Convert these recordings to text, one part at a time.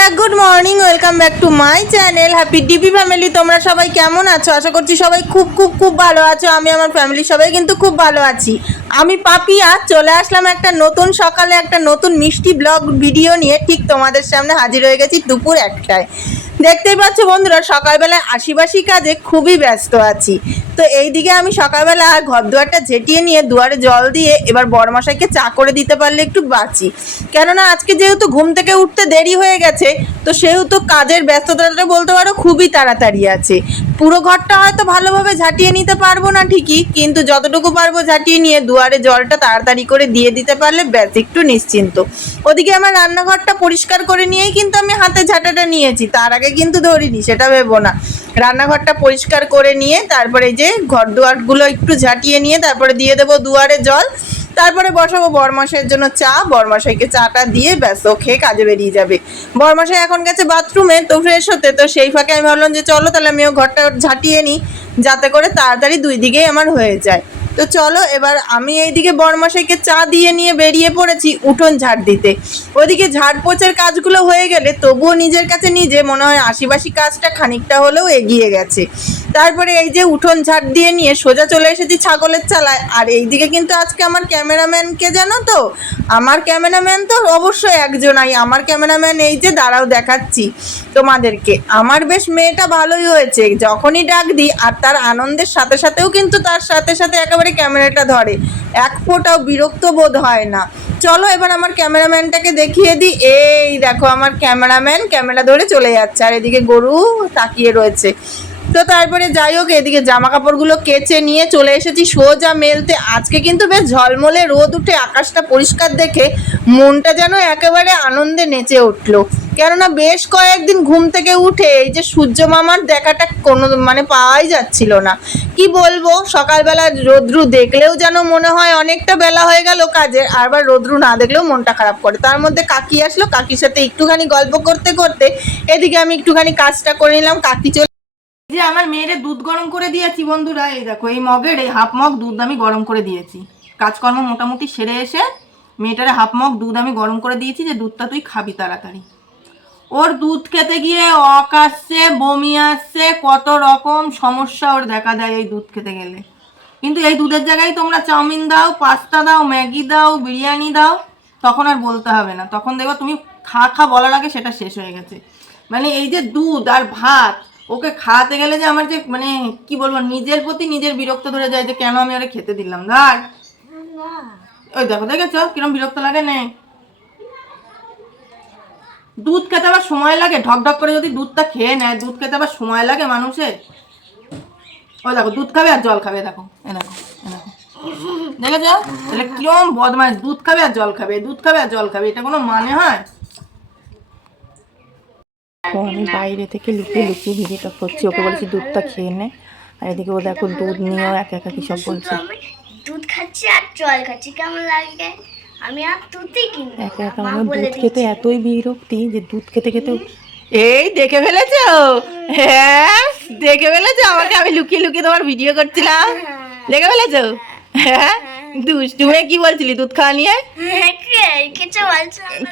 বন্ধুরা good morning, welcome back to my channel happy DP family. তোমরা সবাই কেমন আছো? আশা করছি সবাই খুব খুব খুব ভালো আছো। আমি আমার ফ্যামিলি সবাই কিন্তু খুব ভালো আছি। আমি পাপিয়া চলে আসলাম একটা নতুন সকালে একটা নতুন মিষ্টি ব্লগ ভিডিও নিয়ে। ঠিক তোমাদের সামনে হাজির হয়ে গেছি দুপুর 1টায়। দেখতেই পাচ্ছ বন্ধুরা, সকালবেলায় আশিবাসী কাজে খুবই ব্যস্ত আছি। তো এইদিকে আমি সকালবেলা ঘর দুয়ারটা ঝেঁটিয়ে নিয়ে দুয়ারে জল দিয়ে এবার বড়মশাইকে চা করে দিতে পারলে একটু বাঁচি। কেননা আজকে যেহেতু ঘুম থেকে উঠতে দেরি হয়ে গেছে, তো সেহেতু কাজের ব্যস্ততাটা বলতে পারো খুবই তাড়াতাড়ি আছে। পুরো ঘরটা হয়তো ভালোভাবে ঝাঁটিয়ে নিতে পারবো না ঠিকই, কিন্তু যতটুকু পারবো ঝাঁটিয়ে নিয়ে দুয়ারে জলটা তাড়াতাড়ি করে দিয়ে দিতে পারলে ব্যাস একটু নিশ্চিন্ত। ওদিকে আমার রান্নাঘরটা পরিষ্কার করে নিয়েই কিন্তু আমি হাতে ঝাঁটাটা নিয়েছি, তার আগে কিন্তু ধরিনি, সেটা ভেবো না। রান্নাঘরটা পরিষ্কার করে নিয়ে তারপরে যে ঘর দুয়ারগুলো একটু ঝাঁটিয়ে নিয়ে তারপরে দিয়ে দেবো দুয়ারে জল। তারপরে বসাবো বরমশাইয়ের জন্য চা। বরমশাইকে চাটা দিয়ে ব্যাস ও খেয়ে কাজে বেরিয়ে যাবে। বরমশাই এখন গেছে বাথরুমে তো ফ্রেশ হতে, তো সেই ফাঁকে আমি ভাবলাম যে চলো তাহলে আমিও ঘরটা ঝাঁটিয়ে নিই, যাতে করে তাড়াতাড়ি দুই দিকেই আমার হয়ে যায়। তো চলো এবার আমি এইদিকে বরমশাইকে চা দিয়ে নিয়ে বেরিয়ে পড়েছি উঠোন ঝাড় দিতে। ওদিকে ঝাড় পোছার কাজগুলো হয়ে গেলে তবুও নিজের কাছে নিজে মনে হয় আশিবাসী কাজটা খানিকটা হলেও এগিয়ে গেছে। তারপরে এই যে উঠোন ঝাড় দিয়ে নিয়ে সোজা চলে এসেছি ছাগলের চালায়। আর এইদিকে কিন্তু আজকে আমার ক্যামেরাম্যানকে জানো তো, আমার ক্যামেরাম্যান তো অবশ্যই একজনাই। আমার ক্যামেরাম্যান এই যে দাঁড়াও দেখাচ্ছি তোমাদেরকে। আমার বেশ মেয়েটা ভালোই হয়েছে, যখনই ডাক দিই আর তার আনন্দের সাথে সাথেও কিন্তু তার সাথে সাথে একেবারে ক্যামেরাটা ধরে, এক ফোঁটাও বিরক্ত বোধ হয় না। চলো এবার আমার ক্যামেরাম্যানটাকে দেখিয়ে দিই। এই দেখো আমার ক্যামেরাম্যান ক্যামেরা ধরে চলে যাচ্ছে, আর এদিকে গরু তাকিয়ে রয়েছে। তো তারপরে যাই হোক, এদিকে জামা কাপড়গুলো কেচে নিয়ে চলে এসেছি সোজা মেলতে। আজকে কিন্তু বেশ ঝলমলে রোদ উঠে আকাশটা পরিষ্কার দেখে মনটা যেন একেবারে আনন্দে নেচে উঠলো। কেননা বেশ কয়েকদিন ঘুম থেকে উঠে এই যে সূর্য মামার দেখাটা কোনো পাওয়াই যাচ্ছিল না। কি বলবো, সকালবেলা রোদ্রু দেখলেও যেন মনে হয় অনেকটা বেলা হয়ে গেল কাজের, আবার রোদ্রু না দেখলেও মনটা খারাপ করে। তার মধ্যে কাকি আসলো, কাকির সাথে একটুখানি গল্প করতে করতে এদিকে আমি একটুখানি কাজটা করে নিলাম। কাকি চলে যে আমার মেয়েরে দুধ গরম করে দিয়েছি বন্ধুরা। এই দেখো এই মগের এই হাফ মগ দুধ আমি গরম করে দিয়েছি। কাজকর্ম মোটামুটি সেরে এসে মেয়েটারে হাফ মগ দুধ আমি গরম করে দিয়েছি যে দুধটা তুই খাবি তাড়াতাড়ি। ওর দুধ খেতে গিয়ে অক আসছে, বমি আসছে, কত রকম সমস্যা ওর দেখা দেয় এই দুধ খেতে গেলে। কিন্তু এই দুধের জায়গায় তোমরা চাউমিন দাও, পাস্তা দাও, ম্যাগি দাও, বিরিয়ানি দাও, তখন আর বলতে হবে না। তখন দেখো তুমি খা খা বলার আগে সেটা শেষ হয়ে গেছে। এই যে দুধ আর ভাত ওকে খাওয়াতে গেলে যে আমার যে কি বলবো, নিজের প্রতি নিজের বিরক্ত ধরে যায় যে কেন আমি ওরে খেতে দিলাম। ধর ওই দেখো, দেখেছো কিরম বিরক্ত লাগে। নে দুধ খেতে আবার সময় লাগে, ঢক ঢক করে যদি দুধটা খেয়ে নেয়, দুধ খেতে আবার সময় লাগে মানুষের। ওই দেখো দুধ খাবে আর জল খাবে, দেখো এ দেখো এ দেখো, দেখেছো তাহলে কিরম বদমাইশ, দুধ খাবে আর জল খাবে, দুধ খাবে আর জল খাবে, এটা কোনো মানে হয়? আমি বাইরে থেকে লুকিয়ে লুকিয়ে ভিডিওটা করছি, ওকে বলছি দুধটা খেয়ে নে। আর এদিকে ও দেখো দুধ নিয়েও একা একা কি সব বলছে। দুধ খাচ্ছি আর জল খাচ্ছি, কেমন লাগে? আমি আর দুধই কিনি একা একা আমার দুধ খেতে এতই বিরক্তি যে দুধ খেতে খেতে এই দেখে ফেলেছো? হ্যাঁ দেখে ফেলেছো আমাকে, আমি লুকিয়ে লুকিয়ে তোমার ভিডিও করছিলাম, দেখে ফেলেছো? হ্যাঁ দুষ্টু মেয়ে, কি বলছিলি দুধ খাওয়া নিয়ে?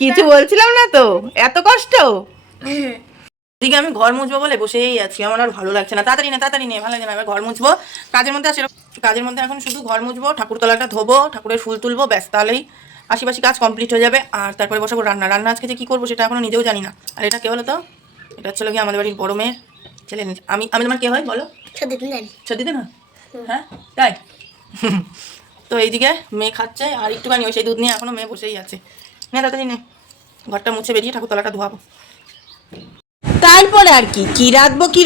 কিছু বলছিলাম না তো, এত কষ্ট। এদিকে আমি ঘর মুছবো বলে বসেই আছি, আমার আর ভালো লাগছে না। তাড়াতাড়ি নে ভালো লাগে না। এবার ঘর মুছবো, কাজের মধ্যে আসলে কাজের মধ্যে এখন শুধু ঘর মুছবো, ঠাকুরতলাটা ধোবো, ঠাকুরের ফুল তুলবো, ব্যাস তাহলেই আশিপাশি কাজ কমপ্লিট হয়ে যাবে। আর তারপরে বসাবো রান্না আজকে যে কী করবো সেটা এখনো নিজেও জানি না। আর এটা কে বলো তো? এটা হচ্ছে গিয়ে আমাদের বাড়ির বড় মেয়ের ছেলে। আমি তোমার কে হয় বলো? সত্যি না? হ্যাঁ তাই। তো এইদিকে মেয়ে খাচ্ছে আর একটুখানি ওই সেই দুধ নিয়ে এখনো মেয়ে বসেই আছে। নে তাড়াতাড়ি নে, ঘরটা মুছে বেরিয়ে ঠাকুরতলাটা ধোয়াবো। তারপরে আর কি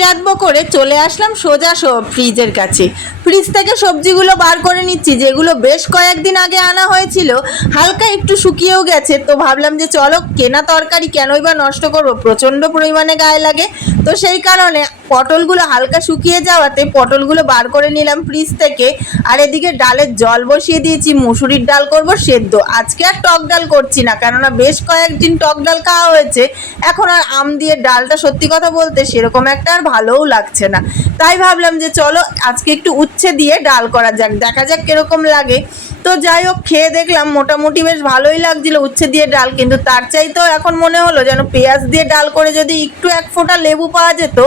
রাঁধবো করে চলে আসলাম সোজা ফ্রিজের কাছে। ফ্রিজ থেকে সবজিগুলো বার করে নিচ্ছি, যেগুলো বেশ কয়েকদিন আগে আনা হয়েছিল, হালকা একটু শুকিয়েও গেছে। তো ভাবলাম যে চলো কেনা তরকারি কেনই বা নষ্ট করবো, প্রচণ্ড পরিমাণে গায়ে লাগে। তো সেই কারণে পটলগুলো হালকা শুকিয়ে যাওয়াতে পটলগুলো বার করে নিলাম ফ্রিজ থেকে। আর এদিকে ডালের জল বসিয়ে দিয়েছি, মুসুরির ডাল করব সেদ্ধ। আজকে আর টক ডাল করছি না, কেননা বেশ কয়েকদিন টক ডাল খাওয়া হয়েছে, এখন আর আম দিয়ে ডালটা সত্যি কথা বলতে সেরকম একটা আর ভালোও লাগছে না। তাই ভাবলাম যে চলো আজকে একটু উচ্ছে দিয়ে ডাল করা যাক, দেখা যাক কিরকম লাগে। তো যাই হোক, খেয়ে দেখলাম মোটামুটি বেশ ভালোই লাগছিল উচ্ছে দিয়ে ডাল, কিন্তু তার চাইতেও এখন মনে হলো যেন পেঁয়াজ দিয়ে ডাল করে যদি একটু এক ফোঁটা লেবু পাওয়া যেত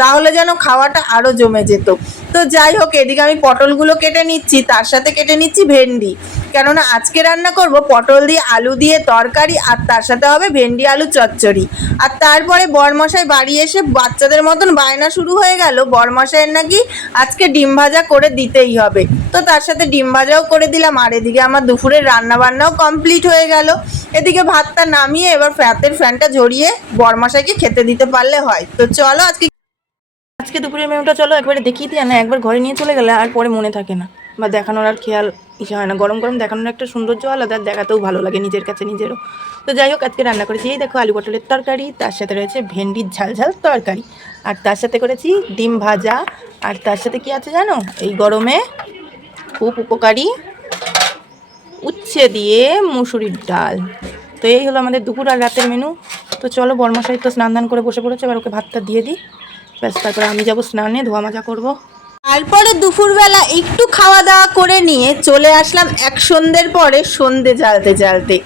তাহলে যেন খাওয়াটা আরও জমে যেত। তো যাই হোক, এদিকে আমি পটলগুলো কেটে নিচ্ছি, তার সাথে কেটে নিচ্ছি ভেন্ডি, কেননা আজকে রান্না করব পটল দিয়ে আলু দিয়ে তরকারি, আর তার সাথে হবে ভেন্ডি আলু চচ্চড়ি। আর তারপরে বরমশাই বাড়ি এসে বাচ্চাদের মতন বায়না শুরু হয়ে গেল, বরমশাইয়ের নাকি আজকে ডিম ভাজা করে দিতেই হবে। তো তার সাথে ডিম ভাজাও করে দিলাম, আর এদিকে আমার দুপুরের রান্না বান্নাও কমপ্লিট হয়ে গেল। এদিকে ভাতটা নামিয়ে এবার ফ্যানটা ঝরিয়ে বরমশাইকে খেতে দিতে পারলে হয়। তো চলো আজকে দুপুরের মেনুটা চলো একবারে দেখিয়ে দিই, না একবার ঘরে নিয়ে চলে গেলে আর পরে মনে থাকে না, বা দেখানোর আর খেয়াল ইসে হয় না। গরম গরম দেখানোর একটা সৌন্দর্য আলাদা, দেখাতেও ভালো লাগে নিজের কাছে নিজেরও। তো যাই হোক, আজকে রান্না করেছি এই দেখো আলু পটলের তরকারি, তার সাথে রয়েছে ভেন্ডির ঝাল ঝাল তরকারি, আর তার সাথে করেছি ডিম ভাজা, আর তার সাথে কি আছে জানো, এই গরমে খুব উপকারী উচ্ছে দিয়ে মুসুরির ডাল। তো এই হলো আমাদের দুপুর আর রাতের মেনু। তো চলো, বরমশাই তো স্নান দান করে বসে পড়েছে, এবার ওকে ভাতটা দিয়ে দিই, ব্যাস তারপরে আমি যাবো স্নানে, ধোয়া মাজা করবো। তারপরে দুপুরবেলা একটু খাওয়া দাওয়া করে নিয়ে চলে আসলাম এক সন্ধ্যের পরে সন্ধে জ্বালতে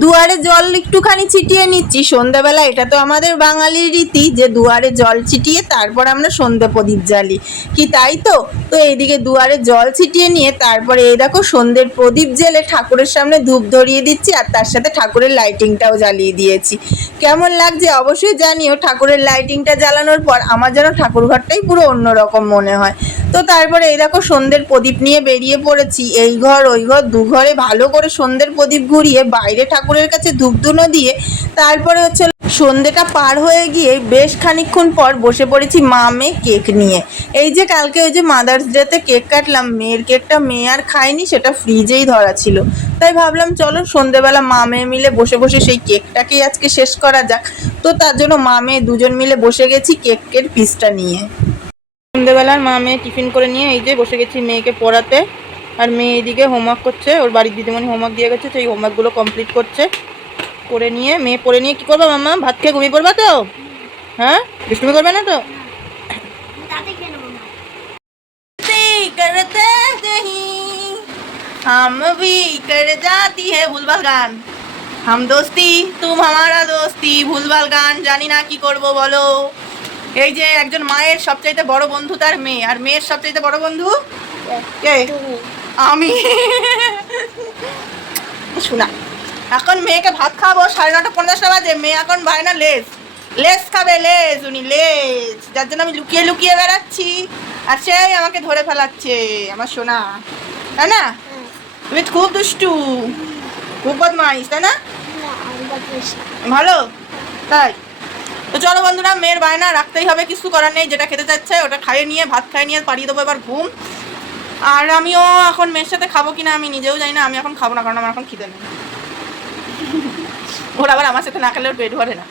দুয়ারে জল একটুখানি ছিটিয়ে নিচ্ছি সন্ধ্যাবেলা। এটা তো আমাদের বাঙালির রীতি যে দুয়ারে জল ছিটিয়ে তারপর আমরা সন্ধে প্রদীপ জ্বালি, কি তাই তো? তো এইদিকে দুয়ারে জল ছিটিয়ে নিয়ে তারপরে এই দেখো সন্ধ্যের প্রদীপ জ্বেলে ঠাকুরের সামনে ধূপ ধরিয়ে দিচ্ছি, আর তার সাথে ঠাকুরের লাইটিংটাও জ্বালিয়ে দিয়েছি। কেমন লাগছে অবশ্যই জানিও। ঠাকুরের লাইটিংটা জ্বালানোর পর আমার যেন ঠাকুরঘরটাই পুরো অন্যরকম মনে হয়। তো তারপরে এই দেখো সন্ধ্যের প্রদীপ নিয়ে বেরিয়ে পড়েছি, এই ঘর ওই ঘর দু ঘরে ভালো করে সন্ধ্যের প্রদীপ ঘুরিয়ে বাইরে ঠাকুরের কাছে ধূপধুনো দিয়ে তারপরে হচ্ছে সন্ধ্যেটা পার হয়ে গিয়ে বেশ খানিকক্ষণ পর বসে পড়েছি মা মেয়ে কেক নিয়ে। এই যে কালকে ওই যে মাদার্স ডেতে কেক কাটলাম, মেয়ের কেকটা মেয়ে আর খায়নি, সেটা ফ্রিজেই ধরা ছিল, তাই ভাবলাম চলো সন্ধ্যেবেলা মা মেয়ে মিলে বসে বসে সেই কেকটাকেই আজকে শেষ করা যাক। তো তার জন্য মা মেয়ে দুজন মিলে বসে গেছি কেকের পিসটা নিয়ে। সন্ধ্যেবেলার মা মেয়ে টিফিন করে নিয়ে এই যে বসে গেছি মেয়েকে পড়াতে, আর মেয়ে এইদিকে হোমওয়ার্ক করছে, ওর বাড়ির দিদিমণি হোমওয়ার্ক দিয়ে গেছে, সেই হোমওয়ার্কগুলো কমপ্লিট করছে। করে নিয়ে মেয়ে পড়ে নিয়ে কী করবো মাম্মা, ভাত খেয়ে ঘুমিয়ে পড়বা তো? হ্যাঁ, দুষ্টুমি করবে না তো? करते नहीं हम भी कर जाती है ভুলভাল গান, हम दोस्ती तुम हमारा दोस्ती, ভুলভাল গান জানি না কি করব বলো। এই যে একজন মায়ের সবচাইতে বড় বন্ধু তার মেয়ে, আর মেয়ের সবচাইতে বড় বন্ধু কে? আমি। শোনা, এখন মেয়েকে ভাত খাবো 9:30 বাজে, মেয়ে এখন বায়না লেস খাবে, লেস উনি লেস, যার জন্য আমি লুকিয়ে লুকিয়ে বেড়াচ্ছি, আর সেই আমাকে ধরে ফেলাচ্ছে আমার সোনা, তাই না? তুমি খুব দুষ্টু, খুব বদমাইশ, তাই না? ভালো তাই। তো চলো বন্ধুরা, মেয়ের বায়না রাখতেই হবে, কিছু করার নেই, যেটা খেতে চাচ্ছে ওটা খাইয়ে নিয়ে ভাত খাইয়ে নিয়ে পাড়িয়ে দেবো এবার ঘুম। আর আমিও এখন মেয়ের সাথে খাবো কিনা আমি নিজেও জানি না, আমি এখন খাবো না, কারণ আমার এখন খিদে নেই। ওর আবার আমার সাথে না খেলে ওর পেট ভরে না।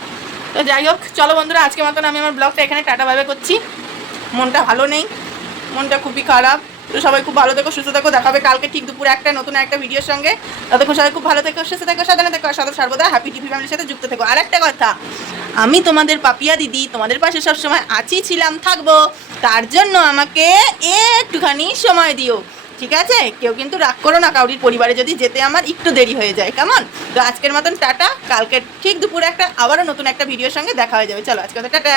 তো যাই হোক, চলো বন্ধুরা, আজকের মতন আমি আমার ব্লগটা এখানে টাটা বাইবে করছি। মনটা ভালো নেই, মনটা খুবই খারাপ। তো সবাই খুব ভালো থেকো, সুস্থ থেকো, দেখাবে কালকে ঠিক দুপুরে একটা নতুন একটা ভিডিওর সঙ্গে। ততক্ষণ সবাই খুব ভালো থেকো, সুস্থ থেকো, সাবধানে থেকো, আর সর্বদা হ্যাপি টিভি ফ্যামিলির সাথে যুক্ত থেকো। আর একটা কথা, আমি তোমাদের পাপিয়া দিদি তোমাদের পাশে সবসময় আছি, ছিলাম, থাকবো, তার জন্য আমাকে একটুখানি সময় দিও, ঠিক আছে? কেউ কিন্তু রাগ করো না কাউরির পরিবারে যদি যেতে আমার একটু দেরি হয়ে যায়, কেমন? তো আজকের মতন টাটা, কালকে ঠিক দুপুরে একটা আবারও নতুন একটা ভিডিওর সঙ্গে দেখা হয়ে যাবে। চলো আজকে টাটা।